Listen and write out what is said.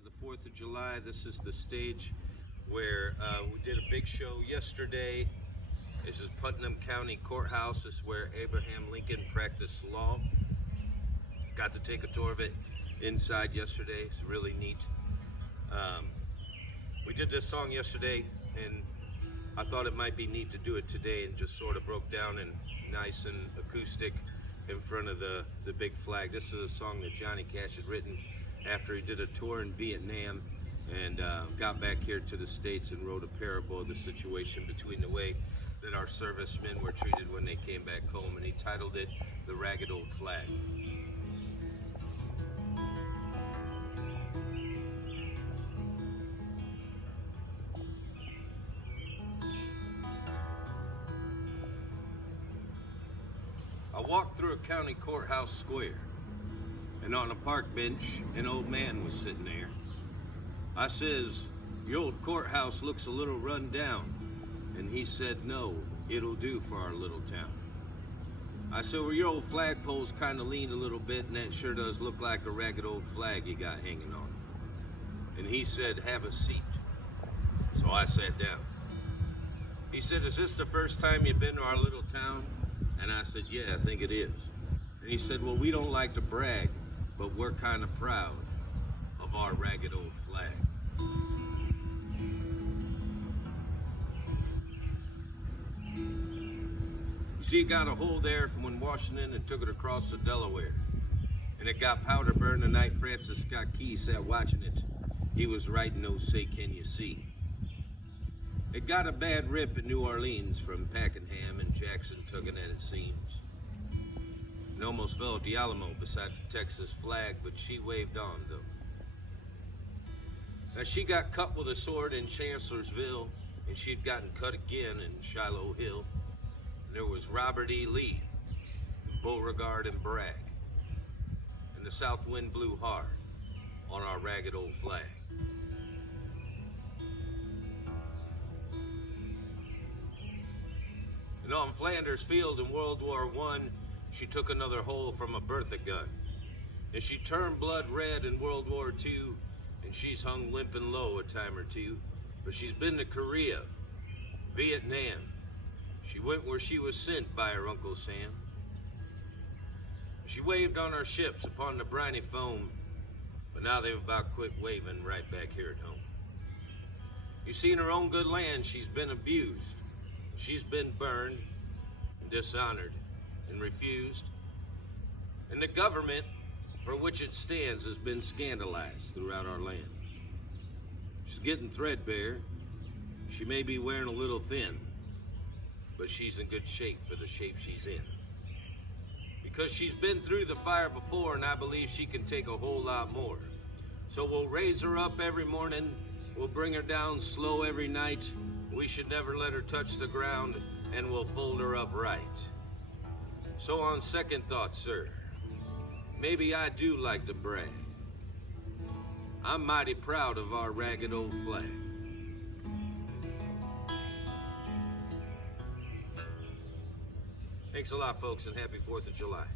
to the 4th of July. This is the stage where we did a big show yesterday. This is Putnam County Courthouse. This is where Abraham Lincoln practiced law. Got to take a tour of it inside yesterday. It's really neat. We did this song yesterday, and I thought it might be neat to do it today, and just sort of broke down and nice and acoustic in front of the big flag. This is a song that Johnny Cash had written after he did a tour in Vietnam and got back here to the States and wrote a parable of the situation between the way that our servicemen were treated when they came back home, and he titled it "The Ragged Old Flag." I walked through a county courthouse square, and on a park bench, an old man was sitting there. I says, "Your old courthouse looks a little run down." And he said, "No, it'll do for our little town." I said, "Well, your old flagpole's kind of leaned a little bit, and that sure does look like a ragged old flag you got hanging on it." And he said, "Have a seat." So I sat down. He said, "Is this the first time you've been to our little town?" And I said, "Yeah, I think it is." And he said, "Well, we don't like to brag, but we're kind of proud of our ragged old flag." You see, it got a hole there from when Washington and took it across the Delaware. And it got powder burned the night Francis Scott Key sat watching it. He was writing, "Oh, say, can you see?" It got a bad rip in New Orleans from Pakenham and Jackson tugging at its seams. It almost fell at the Alamo beside the Texas flag, but she waved on, though. Now, she got cut with a sword in Chancellorsville, and she'd gotten cut again in Shiloh Hill. And there was Robert E. Lee, Beauregard, and Bragg. And the south wind blew hard on our ragged old flag. And on Flanders Field in World War I, she took another hole from a Bertha gun. And she turned blood red in World War II, and she's hung limping low a time or two. But she's been to Korea, Vietnam. She went where she was sent by her Uncle Sam. She waved on our ships upon the briny foam, but now they've about quit waving right back here at home. You see, in her own good land, she's been abused. She's been burned and dishonored and refused. And the government for which it stands has been scandalized throughout our land. She's getting threadbare. She may be wearing a little thin, but she's in good shape for the shape she's in. Because she's been through the fire before, and I believe she can take a whole lot more. So we'll raise her up every morning. We'll bring her down slow every night. We should never let her touch the ground, and we'll fold her up right. So on second thought, sir, maybe I do like to brag. I'm mighty proud of our ragged old flag. Thanks a lot, folks, and happy 4th of July.